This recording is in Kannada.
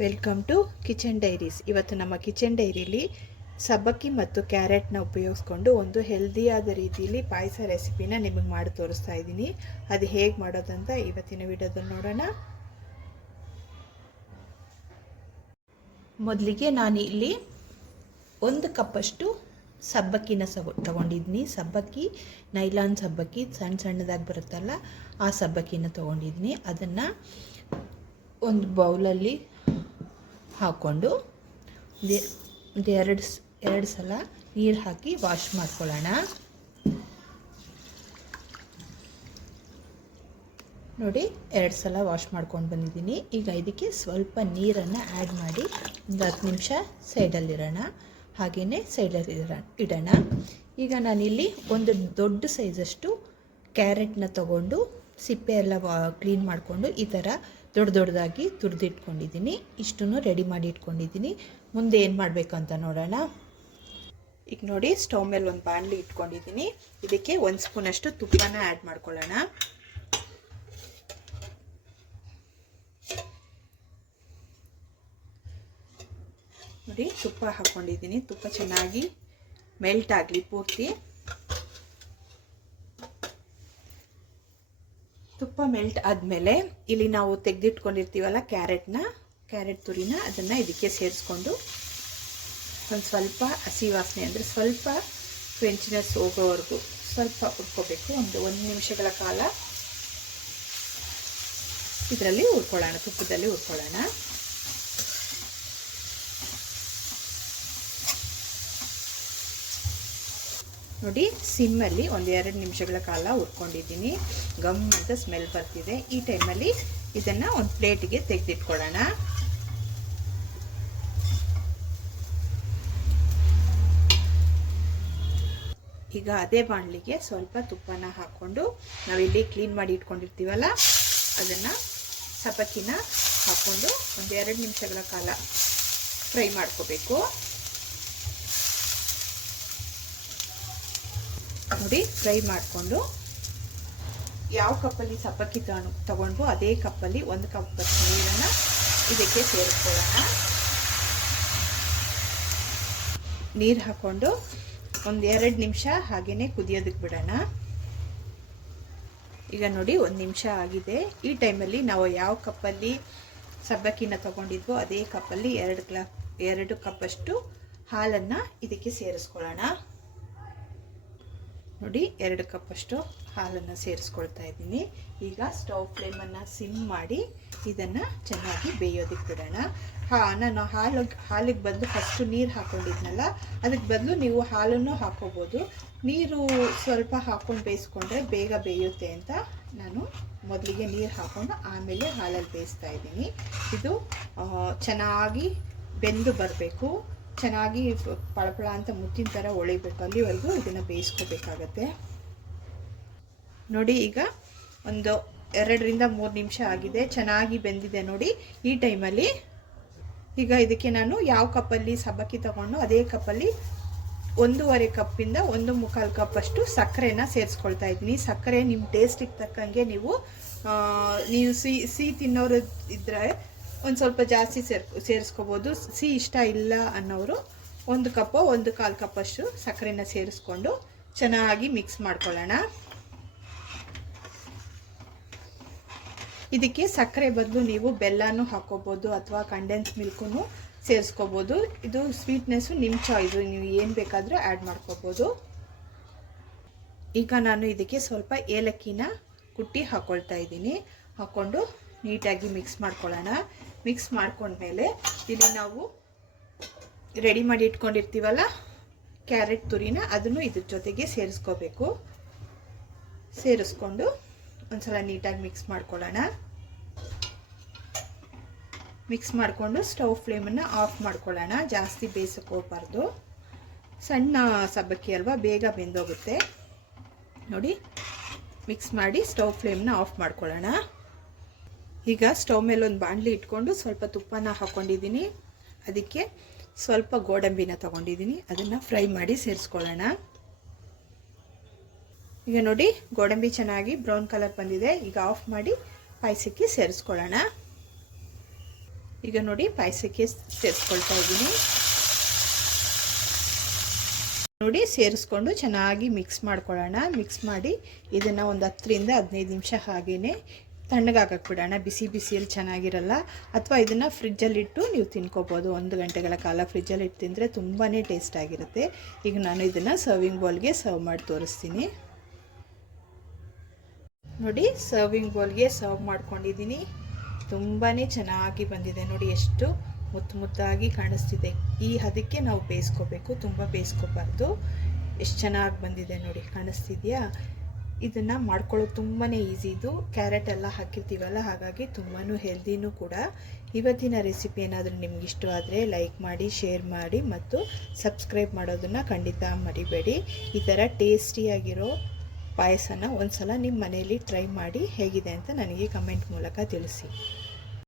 Welcome to kitchen diaries. ಇವತ್ತು ನಮ್ಮ ಕಿಚನ್ ಡೈರಿಲಿ ಸಬ್ಬಕ್ಕಿ ಮತ್ತು ಕ್ಯಾರೆಟ್ನ ಉಪಯೋಗಿಸ್ಕೊಂಡು ಒಂದು ಹೆಲ್ದಿಯಾದ ರೀತಿಯಲ್ಲಿ ಪಾಯಸ ರೆಸಿಪಿನ ನಿಮಗೆ ಮಾಡಿ ತೋರಿಸ್ತಾ ಇದ್ದೀನಿ. ಅದು ಹೇಗೆ ಮಾಡೋದಂತ ಇವತ್ತಿನ ವಿಡಿಯೋದಲ್ಲಿ ನೋಡೋಣ. ಮೊದಲಿಗೆ ನಾನು ಇಲ್ಲಿ 1 ಕಪ್ಪಷ್ಟು ಸಬ್ಬಕ್ಕಿನ ತೊಗೊಂಡಿದ್ದೀನಿ. ಸಬ್ಬಕ್ಕಿ ನೈಲಾನ್ ಸಬ್ಬಕ್ಕಿ ಸಣ್ಣದಾಗಿ ಬರುತ್ತಲ್ಲ, ಆ ಸಬ್ಬಕ್ಕಿನ ತೊಗೊಂಡಿದ್ದೀನಿ. ಅದನ್ನು ಒಂದು ಬೌಲಲ್ಲಿ ಹಾಕ್ಕೊಂಡು ಎರಡು ಸಲ ನೀರು ಹಾಕಿ ವಾಶ್ ಮಾಡ್ಕೊಳ್ಳೋಣ. ನೋಡಿ, 2 ಸಲ ವಾಶ್ ಮಾಡ್ಕೊಂಡು ಬಂದಿದ್ದೀನಿ. ಈಗ ಇದಕ್ಕೆ ಸ್ವಲ್ಪ ನೀರನ್ನು ಆ್ಯಡ್ ಮಾಡಿ ಒಂದು 10 ನಿಮಿಷ ಸೈಡಲ್ಲಿರೋಣ. ಹಾಗೆಯೇ ಸೈಡಲ್ಲಿ ಇಡೋಣ. ಈಗ ನಾನಿಲ್ಲಿ ಒಂದು ದೊಡ್ಡ ಸೈಜಷ್ಟು ಕ್ಯಾರೆಟ್ನ ತಗೊಂಡು ಸಿಪ್ಪೆ ಎಲ್ಲ ಕ್ಲೀನ್ ಮಾಡಿಕೊಂಡು ಈ ಥರ ದೊಡ್ಡದಾಗಿ ತುರಿದಿಟ್ಕೊಂಡಿದ್ದೀನಿ. ಇಷ್ಟನ್ನು ರೆಡಿ ಮಾಡಿ ಇಟ್ಕೊಂಡಿದ್ದೀನಿ. ಮುಂದೆ ಏನು ಮಾಡಬೇಕು ಅಂತ ನೋಡೋಣ. ಈಗ ನೋಡಿ, ಸ್ಟವ್ ಮೇಲೆ ಒಂದು ಬಾಣಲಿ ಇಟ್ಕೊಂಡಿದ್ದೀನಿ. ಇದಕ್ಕೆ 1 ಸ್ಪೂನಷ್ಟು ತುಪ್ಪನ ಆ್ಯಡ್ ಮಾಡ್ಕೊಳ್ಳೋಣ. ನೋಡಿ, ತುಪ್ಪ ಹಾಕ್ಕೊಂಡಿದ್ದೀನಿ. ತುಪ್ಪ ಚೆನ್ನಾಗಿ ಮೆಲ್ಟ್ ಆಗಲಿ ಪೂರ್ತಿ. ತುಪ್ಪ ಮೆಲ್ಟ್ ಆದಮೇಲೆ ಇಲ್ಲಿ ನಾವು ತೆಗೆದಿಟ್ಕೊಂಡಿರ್ತೀವಲ್ಲ ಕ್ಯಾರೆಟ್ ತುರಿನ, ಅದನ್ನು ಇದಕ್ಕೆ ಸೇರಿಸ್ಕೊಂಡು ಒಂದು ಸ್ವಲ್ಪ ಹಸಿ ವಾಸನೆ ಅಂದರೆ ಸ್ವಲ್ಪ ಕ್ರಂಚಿನೆಸ್ ಹೋಗೋವರೆಗೂ ಸ್ವಲ್ಪ ಹುರ್ಕೋಬೇಕು. ಒಂದು 1 ನಿಮಿಷಗಳ ಕಾಲ ಇದರಲ್ಲಿ ಹುರ್ಕೊಳ್ಳೋಣ, ತುಪ್ಪದಲ್ಲಿ ಹುರ್ಕೊಳ್ಳೋಣ. ನೋಡಿ, ಸಿಮ್ಮಲ್ಲಿ ಒಂದು 2 ನಿಮಿಷಗಳ ಕಾಲ ಹುರ್ಕೊಂಡಿದ್ದೀನಿ. ಗಮ್ ಅಂತ ಸ್ಮೆಲ್ ಬರ್ತಿದೆ. ಈ ಟೈಮಲ್ಲಿ ಇದನ್ನು ಒಂದು ಪ್ಲೇಟಿಗೆ ತೆಗೆದಿಟ್ಕೊಳ್ಳೋಣ. ಈಗ ಅದೇ ಬಾಣಲಿಗೆ ಸ್ವಲ್ಪ ತುಪ್ಪನ ಹಾಕ್ಕೊಂಡು ನಾವಿಲ್ಲಿ ಕ್ಲೀನ್ ಮಾಡಿ ಇಟ್ಕೊಂಡಿರ್ತೀವಲ್ಲ, ಅದನ್ನು ಸಬ್ಬಕ್ಕಿನ ಹಾಕ್ಕೊಂಡು ಒಂದು 2 ನಿಮಿಷಗಳ ಕಾಲ ಫ್ರೈ ಮಾಡ್ಕೋಬೇಕು. ನೋಡಿ, ಫ್ರೈ ಮಾಡಿಕೊಂಡು ಯಾವ ಕಪ್ಪಲ್ಲಿ ಸಬ್ಬಕ್ಕಿ ತಗೊಂಡು ಅದೇ ಕಪ್ಪಲ್ಲಿ 1 ಕಪ್ ನೀರನ್ನು ಇದಕ್ಕೆ ಸೇರಿಸ್ಕೊಳ್ಳೋಣ. ನೀರು ಹಾಕ್ಕೊಂಡು ಒಂದು 2 ನಿಮಿಷ ಹಾಗೆಯೇ ಕುದಿಯೋದಕ್ಕೆ ಬಿಡೋಣ. ಈಗ ನೋಡಿ, 1 ನಿಮಿಷ ಆಗಿದೆ. ಈ ಟೈಮಲ್ಲಿ ನಾವು ಯಾವ ಕಪ್ಪಲ್ಲಿ ಸಬ್ಬಕ್ಕಿನ ತಗೊಂಡಿದ್ವೋ ಅದೇ ಕಪ್ಪಲ್ಲಿ 2 ಕಪ್ಪಷ್ಟು ಹಾಲನ್ನು ಇದಕ್ಕೆ ಸೇರಿಸ್ಕೊಳ್ಳೋಣ. ನೋಡಿ, 2 ಕಪ್ಪಷ್ಟು ಹಾಲನ್ನು ಸೇರಿಸ್ಕೊಳ್ತಾ ಇದ್ದೀನಿ. ಈಗ ಸ್ಟವ್ ಫ್ಲೇಮನ್ನು ಸಿಮ್ ಮಾಡಿ ಇದನ್ನು ಚೆನ್ನಾಗಿ ಬೇಯೋದಕ್ಕೆ ಬಿಡೋಣ. ನಾನು ಹಾಲಿಗೆ ಬದಲು ಫಸ್ಟು ನೀರು ಹಾಕ್ಕೊಂಡಿದ್ನಲ್ಲ, ಅದಕ್ಕೆ ಬದಲು ನೀವು ಹಾಲನ್ನು ಹಾಕ್ಕೋಬೋದು. ನೀರು ಸ್ವಲ್ಪ ಹಾಕ್ಕೊಂಡು ಬೇಯಿಸ್ಕೊಂಡ್ರೆ ಬೇಗ ಬೇಯುತ್ತೆ ಅಂತ ನಾನು ಮೊದಲಿಗೆ ನೀರು ಹಾಕ್ಕೊಂಡು ಆಮೇಲೆ ಹಾಲಲ್ಲಿ ಬೇಯಿಸ್ತಾ ಇದ್ದೀನಿ. ಇದು ಚೆನ್ನಾಗಿ ಬೆಂದು ಬರಬೇಕು, ಚೆನ್ನಾಗಿ ಪಳಪಳ ಅಂತ ಮುತ್ತಿನ ಥರ ಒಳಿಬೇಕು. ಅಲ್ಲಿವರೆಗೂ ಇದನ್ನು ಬೇಯಿಸ್ಕೋಬೇಕಾಗತ್ತೆ. ನೋಡಿ, ಈಗ ಒಂದು 2 ರಿಂದ 3 ನಿಮಿಷ ಆಗಿದೆ, ಚೆನ್ನಾಗಿ ಬೆಂದಿದೆ. ನೋಡಿ, ಈ ಟೈಮಲ್ಲಿ ಈಗ ಇದಕ್ಕೆ ನಾನು ಯಾವ ಕಪ್ಪಲ್ಲಿ ಸಬ್ಬಕ್ಕಿ ತಗೊಂಡು ಅದೇ ಕಪ್ಪಲ್ಲಿ 1.5 ಕಪ್ಪಿಂದ 1.25 ಕಪ್ಪಷ್ಟು ಸಕ್ಕರೆನ ಸೇರಿಸ್ಕೊಳ್ತಾ ಇದ್ದೀನಿ. ಸಕ್ಕರೆ ನಿಮ್ಮ ಟೇಸ್ಟಿಗೆ ತಕ್ಕಂಗೆ ನೀವು ಸಿಹಿ ತಿನ್ನೋರು ಇದ್ದರೆ ಒಂದು ಸ್ವಲ್ಪ ಜಾಸ್ತಿ ಸೇರಿಸ್ಕೋಬೋದು. ಸಿಹಿ ಇಷ್ಟ ಇಲ್ಲ ಅನ್ನೋರು 1 ಕಪ್ಪೋ 1.25 ಕಪ್ಪಷ್ಟು ಸಕ್ಕರೆನ ಸೇರಿಸ್ಕೊಂಡು ಚೆನ್ನಾಗಿ ಮಿಕ್ಸ್ ಮಾಡ್ಕೊಳ್ಳೋಣ. ಇದಕ್ಕೆ ಸಕ್ಕರೆ ಬದಲು ನೀವು ಬೆಲ್ಲನೂ ಹಾಕ್ಕೋಬೋದು ಅಥವಾ ಕಂಡೆನ್ಸ್ ಮಿಲ್ಕನ್ನು ಸೇರಿಸ್ಕೋಬೋದು. ಇದು ಸ್ವೀಟ್ನೆಸ್ಸು ನಿಮ್ಮ ಚಾಯ್ಸು, ನೀವು ಏನು ಬೇಕಾದರೂ ಆ್ಯಡ್ ಮಾಡ್ಕೋಬೋದು. ಈಗ ನಾನು ಇದಕ್ಕೆ ಸ್ವಲ್ಪ ಏಲಕ್ಕಿನ ಕುಟ್ಟಿ ಹಾಕ್ಕೊಳ್ತಾ ಇದ್ದೀನಿ. ಹಾಕ್ಕೊಂಡು ನೀಟಾಗಿ ಮಿಕ್ಸ್ ಮಾಡ್ಕೊಳ್ಳೋಣ. ಮಿಕ್ಸ್ ಮಾಡ್ಕೊಂಡ್ಮೇಲೆ ಇಲ್ಲಿ ನಾವು ರೆಡಿ ಮಾಡಿ ಇಟ್ಕೊಂಡಿರ್ತೀವಲ್ಲ ಕ್ಯಾರೆಟ್ ತುರಿನ, ಅದನ್ನು ಇದ್ರ ಜೊತೆಗೆ ಸೇರಿಸ್ಕೋಬೇಕು. ಸೇರಿಸ್ಕೊಂಡು ಒಂದ್ಸಲ ನೀಟಾಗಿ ಮಿಕ್ಸ್ ಮಾಡ್ಕೊಳ್ಳೋಣ. ಮಿಕ್ಸ್ ಮಾಡಿಕೊಂಡು ಸ್ಟವ್ ಫ್ಲೇಮನ್ನು ಆಫ್ ಮಾಡ್ಕೊಳ್ಳೋಣ. ಜಾಸ್ತಿ ಬೇಯಿಸೋಕೆ ಹೋಗಬಾರ್ದು. ಸಣ್ಣ ಸಬ್ಬಕ್ಕಿ ಅಲ್ವಾ, ಬೇಗ ಬೆಂದೋಗುತ್ತೆ. ನೋಡಿ, ಮಿಕ್ಸ್ ಮಾಡಿ ಸ್ಟವ್ ಫ್ಲೇಮ್ನ ಆಫ್ ಮಾಡ್ಕೊಳ್ಳೋಣ. ಈಗ ಸ್ಟವ್ ಮೇಲೆ ಒಂದು ಬಾಣಲಿ ಇಟ್ಕೊಂಡು ಸ್ವಲ್ಪ ತುಪ್ಪನ ಹಾಕ್ಕೊಂಡಿದ್ದೀನಿ. ಅದಕ್ಕೆ ಸ್ವಲ್ಪ ಗೋಡಂಬಿನ ತೊಗೊಂಡಿದ್ದೀನಿ, ಅದನ್ನು ಫ್ರೈ ಮಾಡಿ ಸೇರಿಸ್ಕೊಳ್ಳೋಣ. ಈಗ ನೋಡಿ, ಗೋಡಂಬಿ ಚೆನ್ನಾಗಿ ಬ್ರೌನ್ ಕಲರ್ ಬಂದಿದೆ. ಈಗ ಆಫ್ ಮಾಡಿ ಪಾಯಸಕ್ಕೆ ಸೇರಿಸ್ಕೊಳ್ಳೋಣ. ಈಗ ನೋಡಿ ಪಾಯಸಕ್ಕೆ ಸೇರಿಸ್ಕೊಳ್ತಾ ಇದ್ದೀನಿ. ನೋಡಿ ಸೇರಿಸ್ಕೊಂಡು ಚೆನ್ನಾಗಿ ಮಿಕ್ಸ್ ಮಾಡ್ಕೊಳ್ಳೋಣ. ಮಿಕ್ಸ್ ಮಾಡಿ ಇದನ್ನು ಒಂದು 10ರಿಂದ 15 ನಿಮಿಷ ಹಾಗೇ ತಣ್ಣಗಾಗಕ್ಕೆ ಬಿಡೋಣ. ಬಿಸಿ ಬಿಸಿಯಲ್ಲಿ ಚೆನ್ನಾಗಿರಲ್ಲ. ಅಥವಾ ಇದನ್ನು ಫ್ರಿಜ್ಜಲ್ಲಿಟ್ಟು ನೀವು ತಿನ್ಕೋಬೋದು. 1 ಗಂಟೆಗಳ ಕಾಲ ಫ್ರಿಜ್ಜಲ್ಲಿ ಇಟ್ಟು ತಿಂದರೆ ತುಂಬಾ ಟೇಸ್ಟ್ ಆಗಿರುತ್ತೆ. ಈಗ ನಾನು ಇದನ್ನು ಸರ್ವಿಂಗ್ ಬೌಲ್ಗೆ ಸರ್ವ್ ಮಾಡಿ ತೋರಿಸ್ತೀನಿ. ನೋಡಿ ಸರ್ವಿಂಗ್ ಬೌಲ್ಗೆ ಸರ್ವ್ ಮಾಡ್ಕೊಂಡಿದ್ದೀನಿ. ತುಂಬಾ ಚೆನ್ನಾಗಿ ಬಂದಿದೆ ನೋಡಿ, ಎಷ್ಟು ಮುದ್ದಾಗಿ ಕಾಣಿಸ್ತಿದೆ. ಈ ಹದಕ್ಕೆ ನಾವು ಬೇಯಿಸ್ಕೋಬೇಕು, ತುಂಬ ಬೇಯಿಸ್ಕೋಬಾರ್ದು. ಎಷ್ಟು ಚೆನ್ನಾಗಿ ಬಂದಿದೆ ನೋಡಿ, ಕಾಣಿಸ್ತಿದೆಯಾ? ಇದನ್ನು ಮಾಡ್ಕೊಳ್ಳೋದು ತುಂಬಾ ಈಸಿ. ಇದು ಕ್ಯಾರೆಟ್ ಎಲ್ಲ ಹಾಕಿರ್ತೀವಲ್ಲ, ಹಾಗಾಗಿ ತುಂಬಾ ಹೆಲ್ದಿನೂ ಕೂಡ. ಇವತ್ತಿನ ರೆಸಿಪಿ ಏನಾದರೂ ನಿಮ್ಗೆ ಇಷ್ಟ ಆದರೆ ಲೈಕ್ ಮಾಡಿ, ಶೇರ್ ಮಾಡಿ ಮತ್ತು ಸಬ್ಸ್ಕ್ರೈಬ್ ಮಾಡೋದನ್ನು ಖಂಡಿತ ಮರಿಬೇಡಿ. ಈ ಥರ ಟೇಸ್ಟಿಯಾಗಿರೋ ಪಾಯಸನ ಒಂದು ಸಲ ನಿಮ್ಮ ಮನೆಯಲ್ಲಿ ಟ್ರೈ ಮಾಡಿ ಹೇಗಿದೆ ಅಂತ ನನಗೆ ಕಮೆಂಟ್ ಮೂಲಕ ತಿಳಿಸಿ.